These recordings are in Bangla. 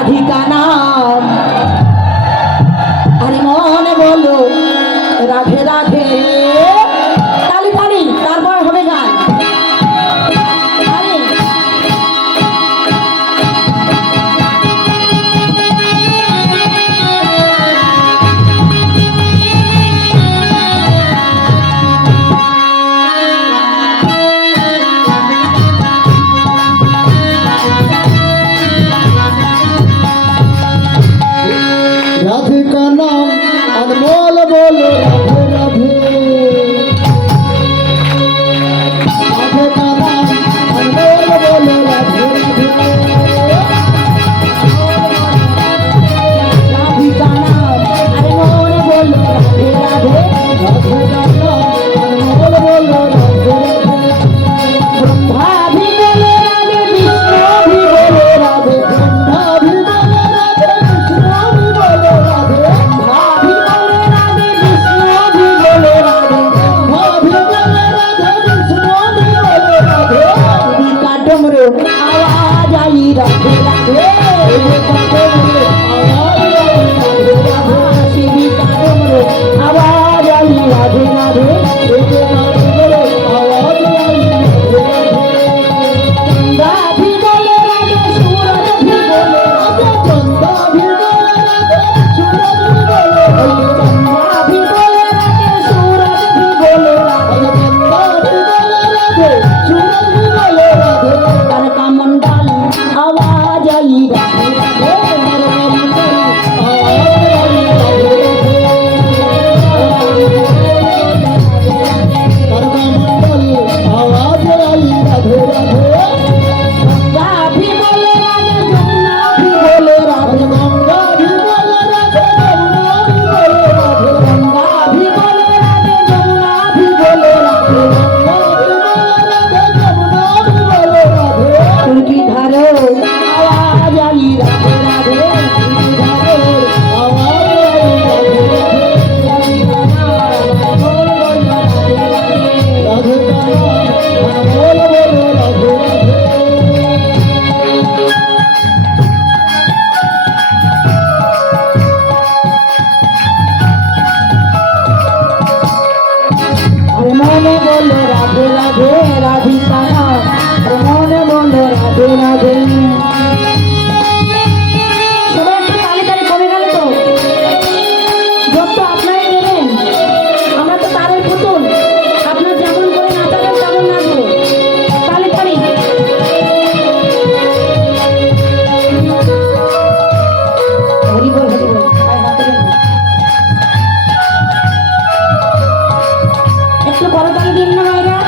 রাধিকা নাম। আরে মনে বলো রাধে রাধে। তালি তালি, তারপর হবে গান। আরে राधिका नाम अनमोल बोलो राधे राधे। राधिका नाम अनमोल बोलो राधे राधे। রাধিকা নাম, আরে মনে বলো রাধে রাধে। राधिका नाम अनमोल बोलो राधे राधे। ब्रह्मा भी बोले राधे, विष्णु भी बोले राधे। ब्रह्मा भी बोले राधे, विष्णु भी बोले राधे। ब्रह्मा भी बोले राधे, विष्णु भी बोले राधे। ब्रह्मा भी बोले राधे, विष्णु भी बोले राधे। शिवी का डमरू आवाज आई राधे राधे। शिवी का डमरू आवाज आई राधे राधे। गंगा भी बोले राधे, सूरज भी बोले राधे। गंगा भी बोले राधे, सूरज भी बोले राधे। गंगा भी बोले राधे, सूरज भी बोले राधे। गंगा भी बोले राधे, सूरज भी बोले राधे। कर का मंडल आवाज आई राधे राधे। कर का मंडल आवाज आई राधे राधे। आवाज आई राधे राधे। गंगा भी बोले राधे, जमुना भी बोले राधे। गंगा भी बोले राधे, यमुना भी बोले राधे। गंगा भी बोले राधे, जमुना भी बोले राधे। गंगा भी बोले राधे, यमुना भी बोले राधे। तुर्की धारो आवाज आई राधे राधे। तुर्की धारो आवाज आई राधे राधे। राधिका नाम बोल बोल राधे राधे। राधिका नाम अनमोल बोलो राधे राधे। अरे मोने बोलो राधे राधे, राधिका नाम। अरे मोने बोलो राधे राधे। সবাই একটু তালি তালি কমে গেল তো? যোগ তো আপনারাই দেবেন, আমরা তো তারের পুতুল। আপনার যেমন করে নাচাবেন তেমন নাচবো। তালি তালি। হরি বল হরি বল। পায়ে হাত দেবেন না। একটু করতালি দিন না ভাইরা।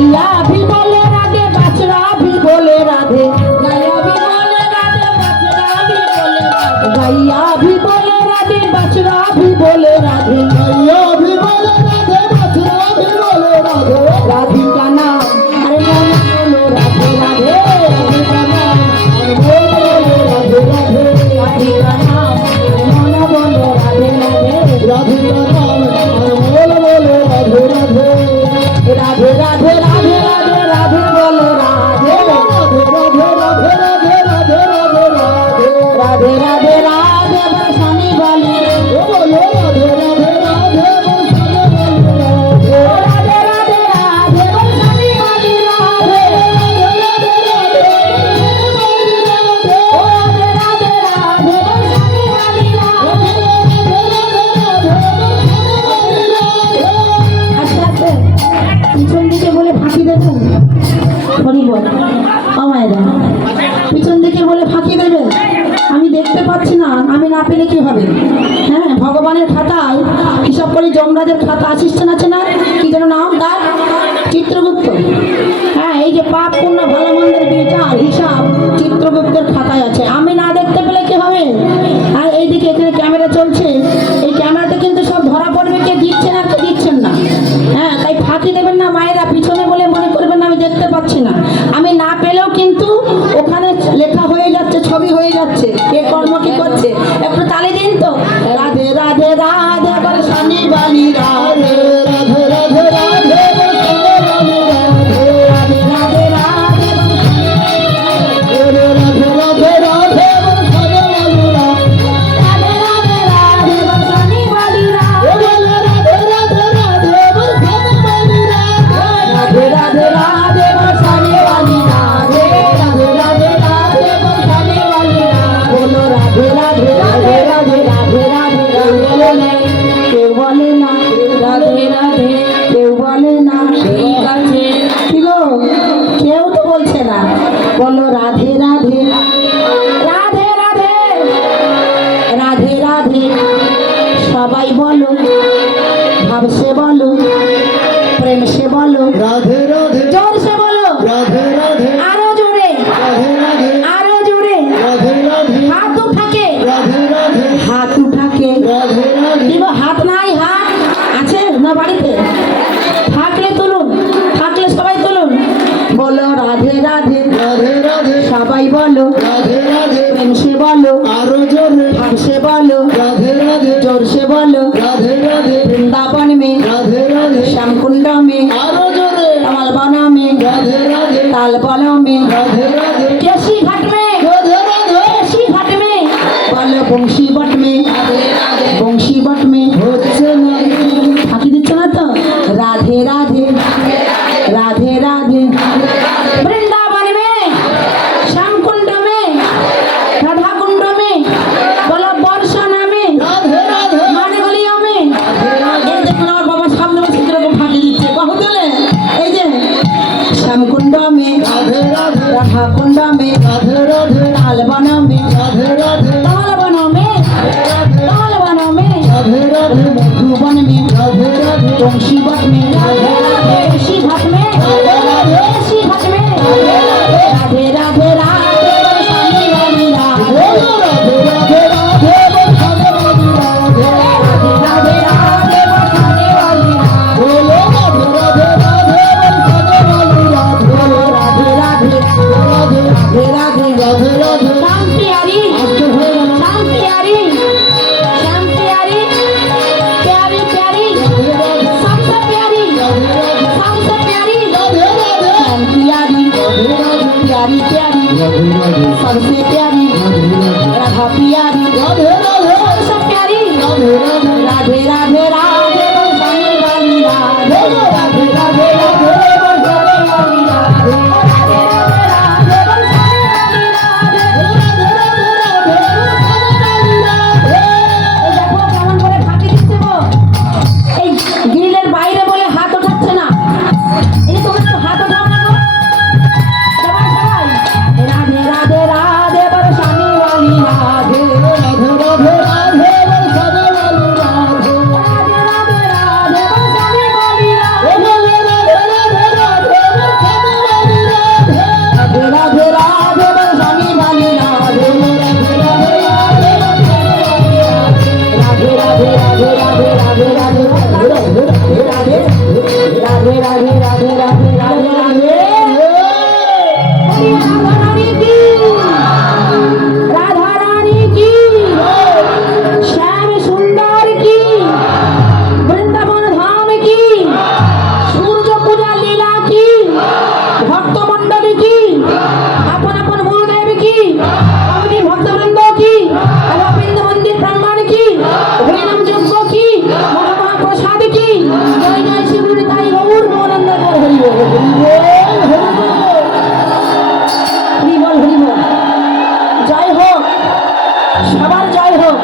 गैया भी बोले राधे, बछड़ा भी बोले राधे। गैया भी बोले राधे, बछड़ा भी बोले राधे। गैया भी बोले राधे, बछड़ा भी बोले राधे। गैया भी बोले राधे, बछड़ा भी बोले राधे। राधिका नाम, अरे मन बोलो राधे राधे। राधिका नाम, अनमोल बोलो राधे राधे। राधिका नाम, अरे मन बोलो राधे राधे। राधिका नाम अनमोल बोलो राधे राधे। राधे राधे राधे राधे राधे बोलो राधे। राधे राधे राधे राधे राधे राधे राधे। राधे राधे राधे बरसाने वाली। ओ बोलो राधे राधे राधे बरसाने वाली राधे। राधे राधे राधे बरसाने वाली राधे। राधे राधे राधे ओ राधे राधे राधे बरसाने वाली राधे। আচ্ছা আচ্ছা, পিছন দিকে বলে ফাঁকি দেবেন। হরি বল। ও মায়েরা, পিছন দিকে বলে ফাঁকি দেবে। আমি দেখতে পাচ্ছি না, আমি না পেলে কি হবে? হ্যাঁ, ভগবানের খাতায় হিসাব করে যমরাজের খাতা অ্যাসিস্ট্যান্ট আছে না, কি যেন নাম তার? চিত্রগুপ্ত। হ্যাঁ, এই যে পাপ পুণ্য ভালো মন্দের বিচার হিসাব চিত্রগুপ্তের খাতায় আছে। আমি না দেখতে পেলে কি হবে? আর এইদিকে এখানে ক্যামেরা চলছে, এই ক্যামেরাতে কিন্তু সব ধরা পড়বে কে দিচ্ছেন আর কে দিচ্ছেন না। হ্যাঁ, তাই ফাঁকি দেবেন না মায়েরা, পিছনে বলে মনে করবেন না আমি দেখতে পাচ্ছি না। আমি না পেলেও কিন্তু ওখানে লেখা হয়ে যাচ্ছে, ছবি হয়ে যাচ্ছে, কে কর্ম কি করছে। একটু তালি দিন তো। রাধে রাধে রাধে বরসানে वाली राधे। राधे राधे राधे बरसाने वाली राधे। বলো রাধে রাধে রাধে রাধে রাধে রাধে সবাই বলো ভাব সে বলো প্রেম সে বলো রাধে রাধে জোর সে বলো রাধে রাধে আরো জোরে রাধে রাধে আরো জোরে রাধে রাধে হাত উঠাকে রাধে রাধে হাত উঠাকে রাধে রাধে দিব হাত নাই হাত আছে না বাড়িতে থাকলে তুলুন থাকলে সবাই তুলুন বলো রাধে রাধে রাধে রাধে সবাই বলো রাধে রাধে প্রেম সে বলো আরো জোরে ভাব সে বলো রাধে রাধে जोर से बोलो রাধে রাধে वृंदावन में রাধে রাধে श्याम कुंड में আরো জোরে कमल वन में রাধে রাধে ताल बलों में রাধে রাধে केसी घाट में রাধে রাধে केसी घाट में बोलो बंशी बट में बंशी बट में হচ্ছে না फाकी दिच्छो ना तो राधे राधे राधे राधे वृंदावन में श्याम कुंड में राधा कुंड में बोलो बरसाना में রাধে রাধে মানগলিয়া মে এই দেখুন আমার বাবা সামনে বসে কিরকম ফাঁকি দিচ্ছে বাহু তোলে এই যে শ্যামকুণ্ড মে রাধে রাধে রাধাকুণ্ড মে রাধে রাধে তালবন মে রাধে রাধে তালবন মে তালবন মে রাধে রাধে মধুবন মে রাধে রাধে তুলসীবন মে তুলসী ঘাট মে তুলসী ঘাট মে রাধে রাধে রাধে বরসানে वाली राधे রাধে রাধে রাধে বরসানে वाली রাধে राधे राधे बरसाने वाली राधे बोलो राधे राधे राधे बरसाने वाली राधे राधे राधे राधे राधे राधे राधे राधे श्याम प्यारी आस्ते हो श्याम प्यारी श्याम प्यारी प्यारी प्यारी सबसे प्यारी सबसे प्यारी राधे राधे श्याम प्यारी प्यारी प्यारी सबसे प्यारी राधा प्यारी राधे राधे सबसे प्यारी राधे राधे राधे राधे राधे बरसाने वाली राधे राधे राधे राधे बरसाने वाली राधे राधे राधे राधे बरसाने वाली राधे এই দেখো কেমন করে ফাঁকি দিচ্ছে গো এই গ্রিলের বাইরে বলে হাত ওঠাচ্ছে না এই তোমরা একটু হাত ওঠাও না গো সবাই সবাই রাধে রাধে রাধে বরসানে वाली রাধে राधे राधे राधे बरसाने वाली राधे राधे राधे राधे बरसाने वाली राधे राधे राधे राधे बरसाने वाली राधे राधे राधे राधे राधे राधे राधे राधे राधे राधे राधे राधे राधे राधे राधा रानी की राधा रानी की श्याम सुंदर की वृंदावन धाम की सूर्य पूजा लीला की भक्त मंडली की अपन अपन गुरुदेव की अपनी भक्त वृंदों की गोविंद मंदिर ब्रह्मांड की हरिनाम यज्ञ की महाप्रसाद की जय जय शिव निताई गौर मोनंद हरि बोल हरि बोल जय हो সবার জয় হোক